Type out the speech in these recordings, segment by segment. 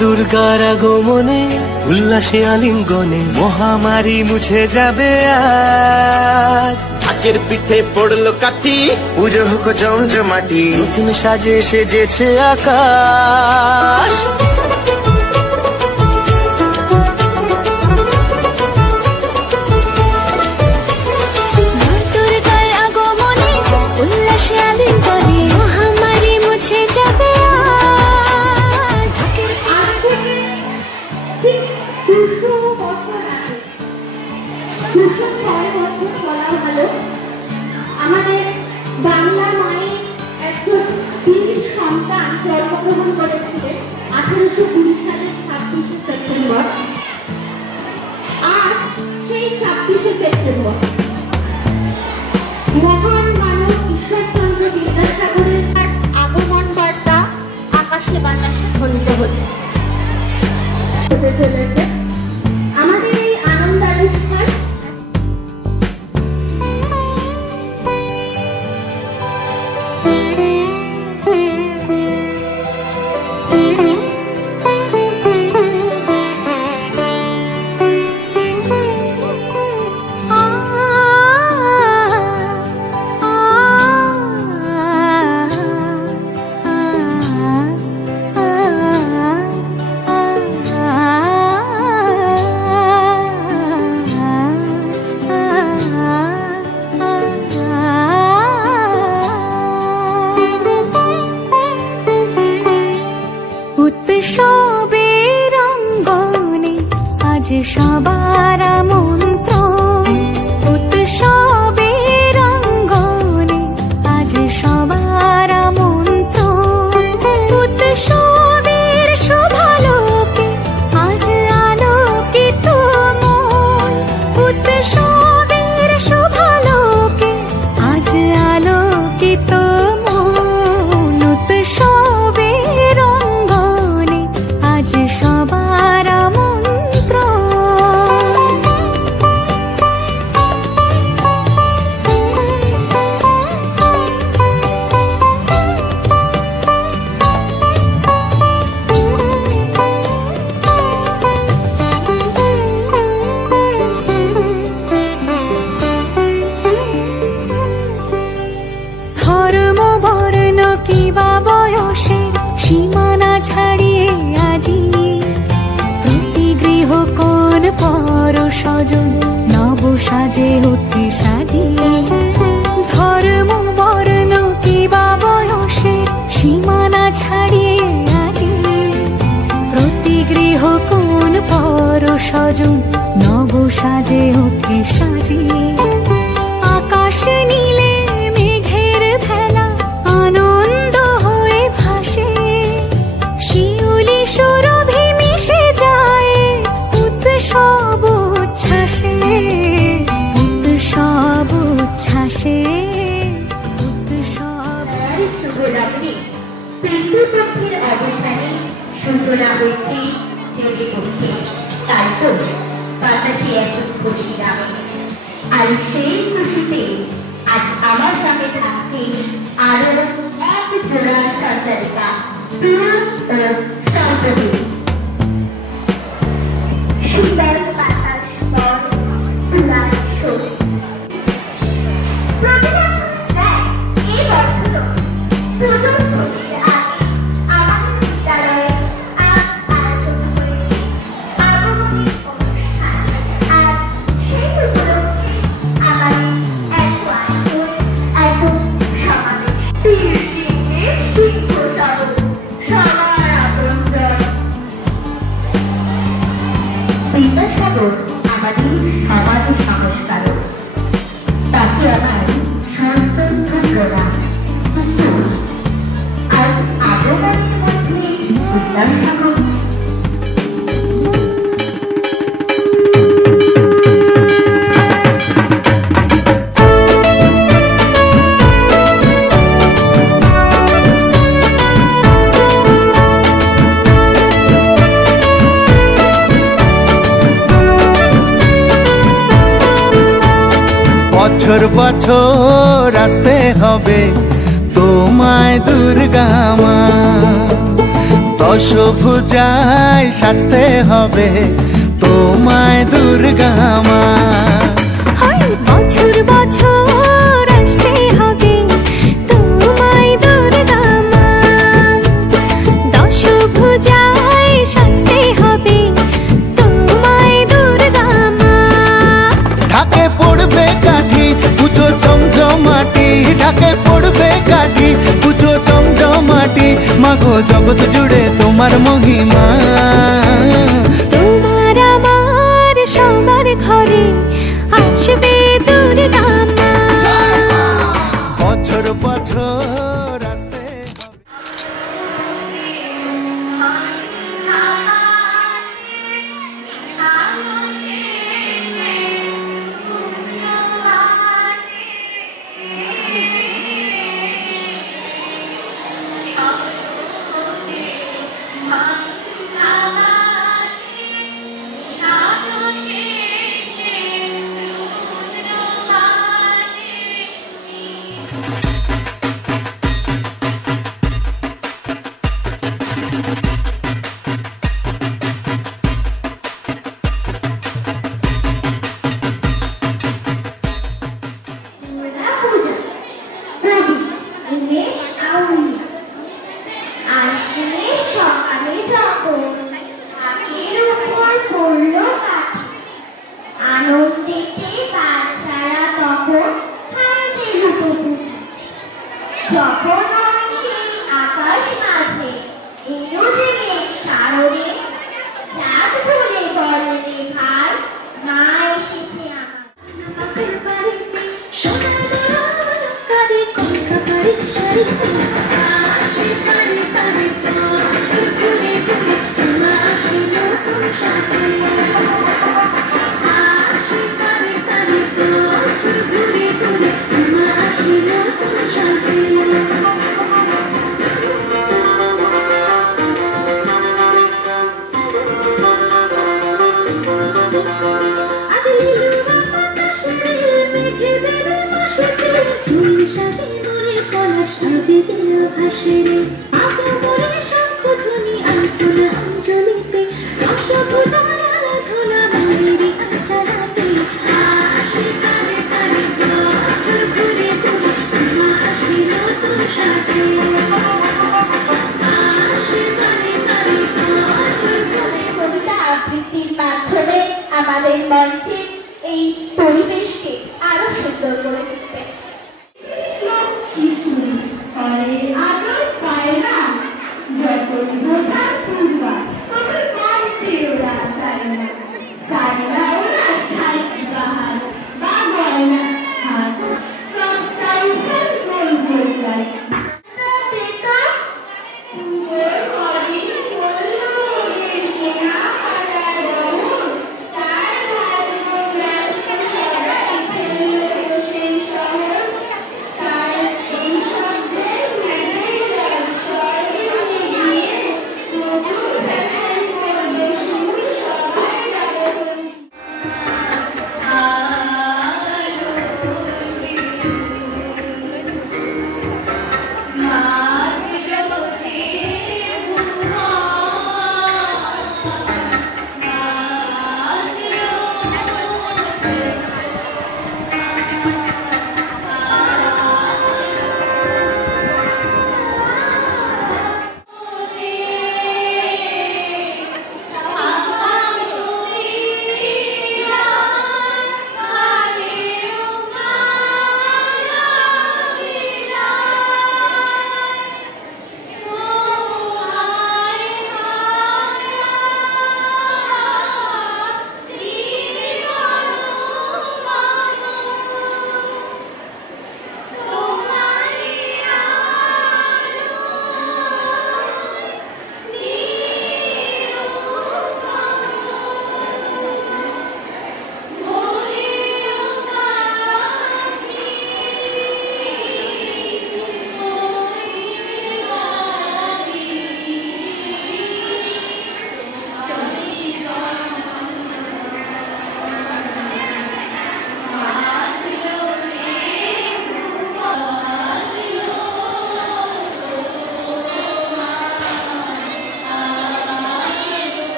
দুর্গার আগমনে উল্লাসে আলিঙ্গনে মহামারী মুছে যাবে আজ। ঢাকের পিঠে পড়লো কাঠি, পুজো হোক জমজমাটি, নতুন সাজে সেজেছে আকাশ। আমাদের বাংলা মায়ের 120 সন্তান জন্মগ্রহণ করেছিলেন 1820 সালের 26শে সেপ্টেম্বর। আর সেই 26শে সেপ্টেম্বর মহান মানব ঈশ্বরচন্দ্র বিদ্যাসাগরের আগমন বার্তা আকাশে বাতাসে ধ্বনিত হতে চলেছে। আমাদের এই আনন্দানুষ্ঠান উৎসবের অঙ্গনে আজ সবার আমন্ত্রণ। উৎসবের অঙ্গনে আজ সবার আমন্ত্রণ। উৎসবের শোভালোকে আজ আলোকিত মন। উৎসবের শোভালোকে আজ আলোকিত মন। উৎসবের অঙ্গনে আজ সবার আমন্ত্রণ। ধর্ম বর্ণ কিবা বয়সের সীমানা ছাড়িয়ে আজি প্রতি গৃহ কোন পর স্বজন নব সাজে উঠে সাজিয়ে। ধর্ম বর্ণ কিবা বয়সের সীমানা ছাড়িয়ে আজি প্রতি গৃহ কোন পর স্বজন নব সাজে উঠে সাজিয়ে। আকাশ নীলে মেঘের ভেলা আনন্দ হয়ে ভাসে। শিউলি সুরভি মিশে যায় উৎসব উচ্ছ্বাসে। উৎসব উচ্ছ্বাসে উৎসব। শুভরাত্রি। পিতৃপক্ষের অবসানে সূচনা হয়েছে দেবীপক্ষে। তাই তো বাতাসে এখন খুশি নামে। আর সেই খুশিতে আজ আমার সঙ্গে থাকছে আরো এক জোড়া সন্তানিকা, প্রিয় ও সম্প্রতি। সুন্দর পাতার স্বর, তুলার সুর। প্রতিটা এই বছর প্রথম ছবির আগে আমাদের বিদ্যালয়ে আজ আয়োজন করেছি আগমনী অনুষ্ঠান। আর সেই উপলক্ষে আমাদের এক সমাবেশ। 30 দিনের শিক্ষকতা সবার আবরণ। বিদ্যাসাগর আমাদের সমাজ সংস্কারক, তাকে আমার সন্তন্ত্র প্রণাম। কিন্তু আজ আগমনের মধ্যে বিদ্যাসাগর বছর বছর আসতে হবে তোমায় দুর্গা মা। দশভুজায় সাজতে হবে তোমায় দুর্গা মা। বছর বছর আসতে হবে তোমায় দুর্গা মা। দশভুজায় সাজতে হবে তোমায় দুর্গা মা। ঢাকে পড়বে কাঠি পুজো চমচমাটি, ঢাকে পড়বে কাঠি পুজো চমচমাটি। মাগো জগৎ জুড়ে তোমার মহিমা, তোমার আমার সবার ঘরে আসবে দুর্গা মা। বছর বছর আসতে আনন্দেতে বাচ্চারা তখন খাইতে লুটোপুটি। যখন সেই আকাশ মাঝে এলো যে মেঘ সাররে, চাঁদ বলে বললে ভাই মা এসেছে আবৃত্তির মাধ্যমে আমাদের মঞ্চে এই পরিবেশকে আরো সুন্দর করে তুলবে। যখন বোঝার পূর্বা তবে বাড়িতে ওরা চায় না, চায় না ওরা সাইকেল বাহার বা গয়না হাত, সব চাই গোল গোল গাড়ি। সেই শহর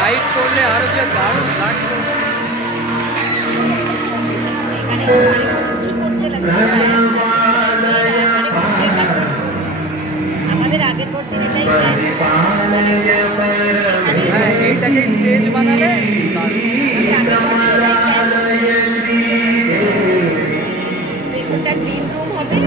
লাইট করলে আরো যে দারুণ লাগতো। আমাদের আগের পর দিন হ্যাঁ, এইটাকে স্টেজ বানালে পেছনটা গ্রিন রুম হবে।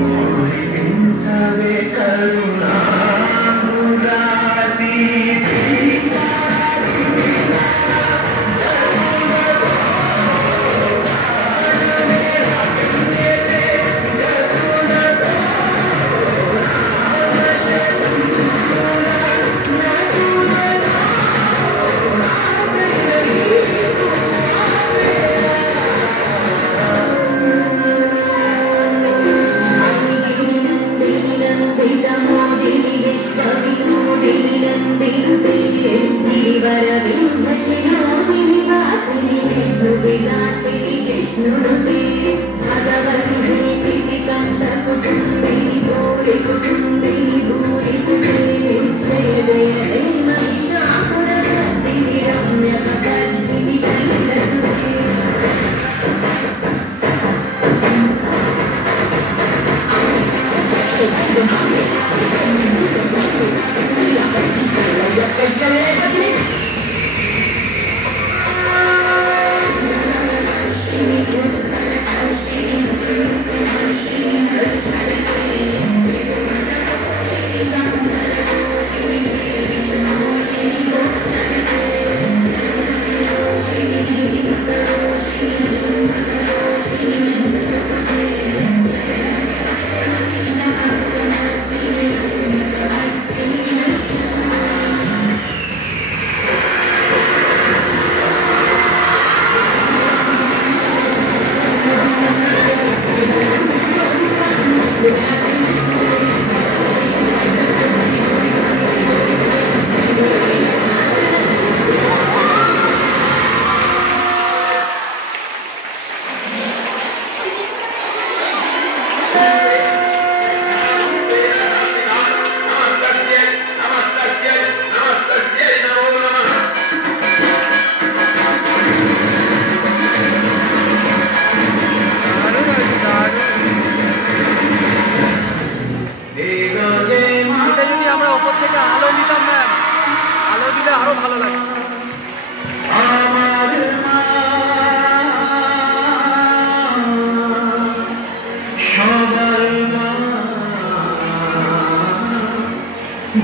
আরো ভালো লাগে।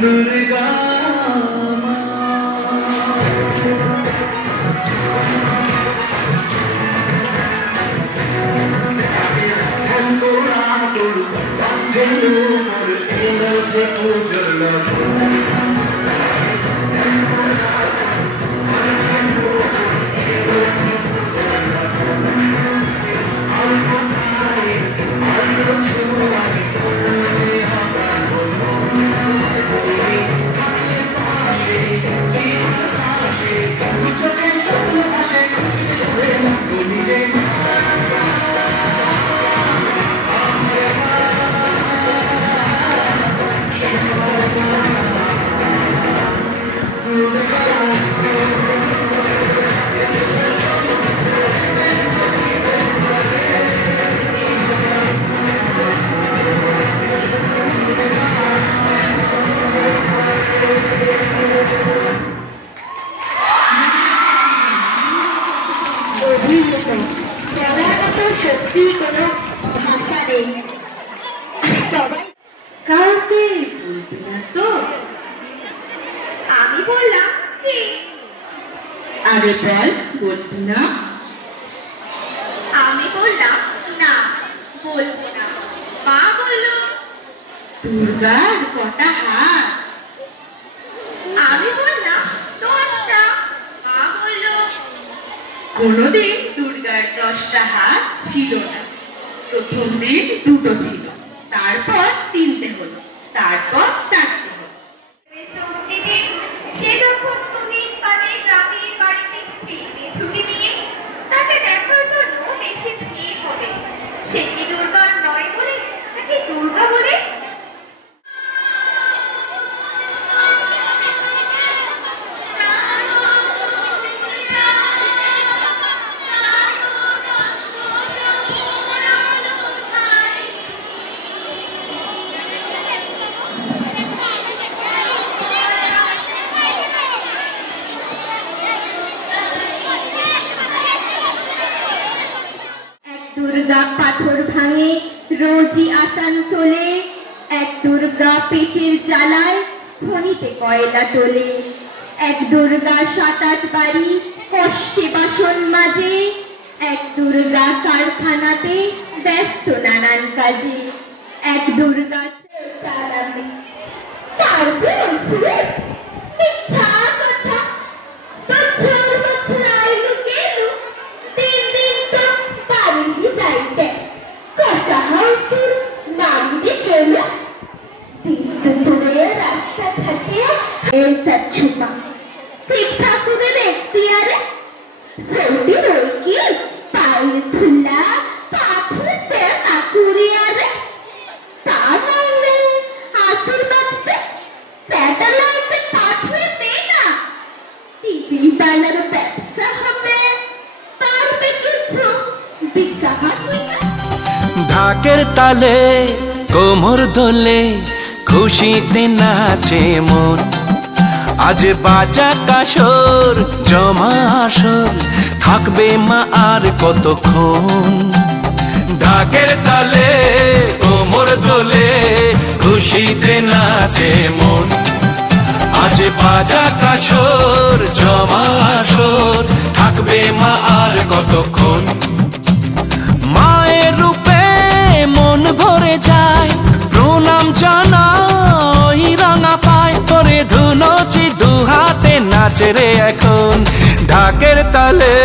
দুর্গা সত্যি কোনো ভাষা নেই, সবাই কাউকে বলবে না তো? আমি বললাম কি? আরে বল, বলবি না? আমি বললাম না, বলবো না। মা বলল দুর্গার কটা হাত? আমি বললাম 10টা। মা বলল কোনোদিন দুর্গার 10টা হাত ছিল না। প্রথম দিন দুটো ছিল, তারপর তিনটে হলো, তারপর চারটে হলো। সে যখন তুমি তাদের গ্রামের বাড়িতে ফিরবে ছুটি নিয়ে, তাকে দেখার জন্য বেশি ভিড় হবে। সে কি দুর্গা নয় বলে তাকে দুর্গা বলে? দুর্গা পাথর ভাঙে রোজই আসানসোলে, এক দুর্গা পেটের জ্বালায় খনিতে কয়লা তোলে, এক দুর্গা 7-8 বাড়ি কষ্টে বাসন মাজে, এক দুর্গা কারখানাতে ব্যস্ত নানান কাজে, এক দুর্গা छुपा शिव ठाकुर एक्तियार सौदी रोकी पाइल खुला पाथर ते नाकुरियार तानाले आशीर्वाद से सैटेलाइट पे पाथर देना टीवी वालार व्यवसा হবে তার কিছু বিকাশ ঢাকের তালে কোমর দোলে খুশিতে নাচে মন, আজ বাজা কাসর জমা আসর থাকবে মা আর কতক্ষণ। ঢাকের তালে কোমর দোলে খুশিতে নাচে মন, আজ বাজা কাসর জমা আসর থাকবে মা আর কতক্ষণ। মায়ের রূপে মন ভরে যায়, প্রণাম জানাই রাঙা পায় করে ধুনচি দুহাতে নাচে রে এখন। ঢাকের তালে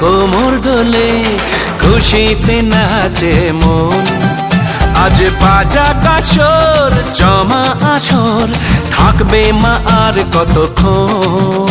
কোমর দোলে খুশিতে নাচে মন, আজ বাজা কাসর জমা আসর থাকবে মা আর কতক্ষণ।